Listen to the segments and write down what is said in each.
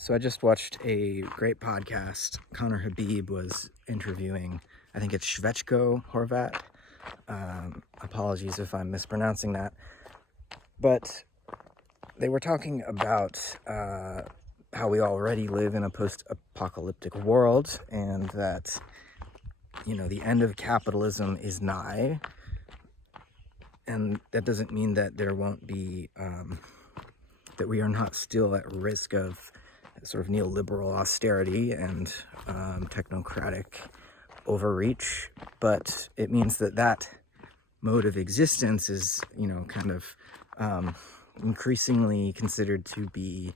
So I just watched a great podcast. Connor Habib was interviewing, I think it's Shvechko Horvat. Apologies if I'm mispronouncing that. But they were talking about how we already live in a post-apocalyptic world, and that, the end of capitalism is nigh. And that doesn't mean that there won't be, that we are not still at risk of sort of neoliberal austerity and technocratic overreach, but it means that mode of existence is, kind of increasingly considered to be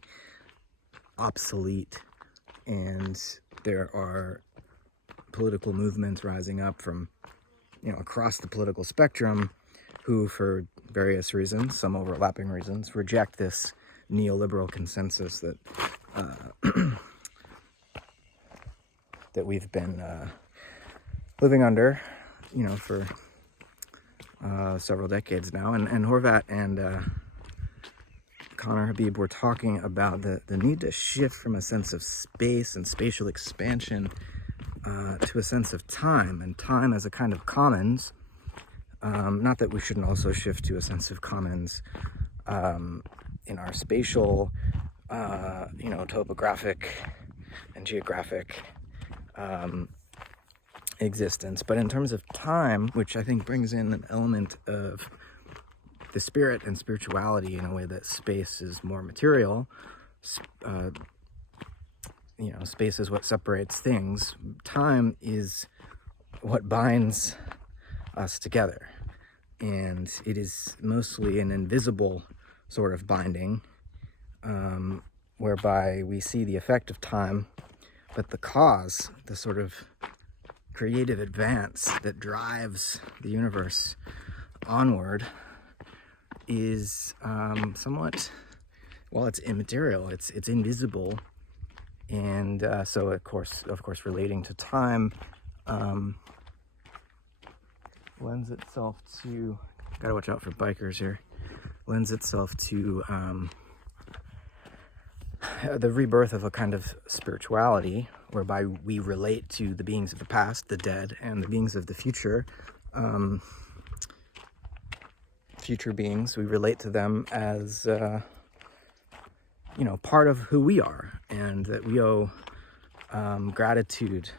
obsolete, and there are political movements rising up from, across the political spectrum who, for various reasons, some overlapping reasons, reject this neoliberal consensus that that we've been living under, for several decades now. And Horvat and Connor Habib were talking about the need to shift from a sense of space and spatial expansion to a sense of time, and time as a kind of commons. Not that we shouldn't also shift to a sense of commons in our spatial, topographic and geographic existence. But in terms of time, which I think brings in an element of the spirit and spirituality in a way that space is more material, space is what separates things. Time is what binds us together. And it is mostly an invisible sort of binding, whereby we see the effect of time, but the cause, the sort of creative advance that drives the universe onward is somewhat, well, it's immaterial, it's invisible, and so of course relating to time lends itself to, gotta watch out for bikers here, lends itself to the rebirth of a kind of spirituality whereby we relate to the beings of the past, the dead, and the beings of the future, future beings. We relate to them as, part of who we are, and that we owe gratitude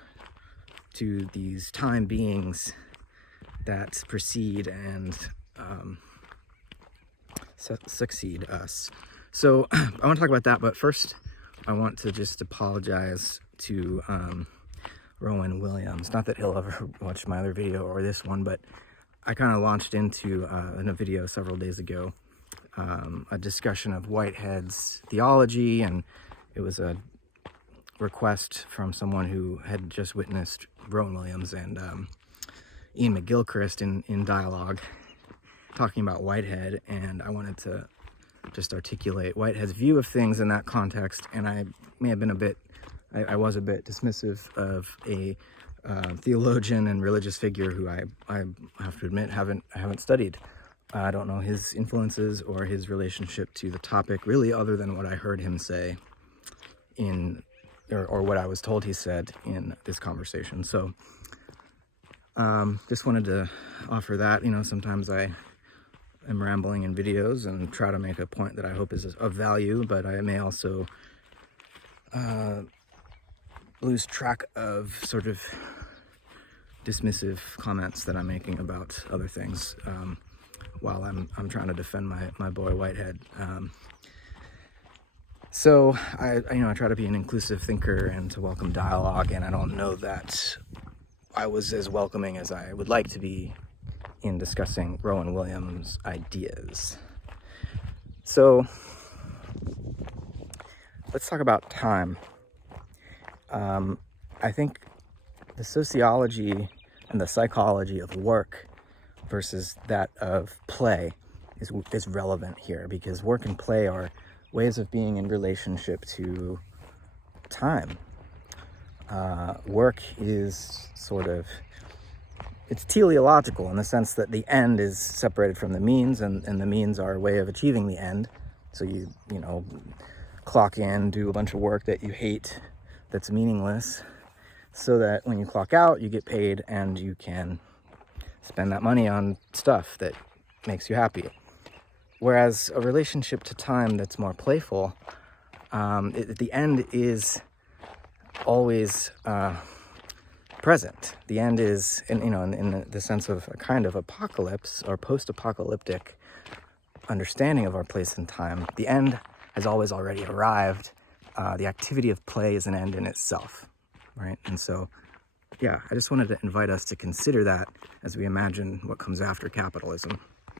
to these time beings that precede and succeed us. So I want to talk about that, but first I want to just apologize to Rowan Williams. Not that he'll ever watch my other video or this one, but I kind of launched into, in a video several days ago, a discussion of Whitehead's theology, and it was a request from someone who had just witnessed Rowan Williams and Ian McGilchrist in dialogue talking about Whitehead, and I wanted to just articulate Whitehead's view of things in that context. And I may have been I was a bit dismissive of a theologian and religious figure who I have to admit I haven't studied. I don't know his influences or his relationship to the topic really, other than what I heard him say or what I was told he said in this conversation. So just wanted to offer that. Sometimes I am rambling in videos and try to make a point that I hope is of value, but I may also lose track of sort of dismissive comments that I'm making about other things while I'm trying to defend my boy Whitehead. So I try to be an inclusive thinker and to welcome dialogue, and I don't know that I was as welcoming as I would like to be in discussing Rowan Williams' ideas. So let's talk about time. I think the sociology and the psychology of work versus that of play is relevant here, because work and play are ways of being in relationship to time. Work is it's teleological in the sense that the end is separated from the means, and the means are a way of achieving the end. So clock in, do a bunch of work that you hate, that's meaningless, so that when you clock out, you get paid and you can spend that money on stuff that makes you happy. Whereas a relationship to time that's more playful, at the end is always present. The end is, in the sense of a kind of apocalypse or post-apocalyptic understanding of our place in time, the end has always already arrived. The activity of play is an end in itself, right? And so, yeah, I just wanted to invite us to consider that as we imagine what comes after capitalism.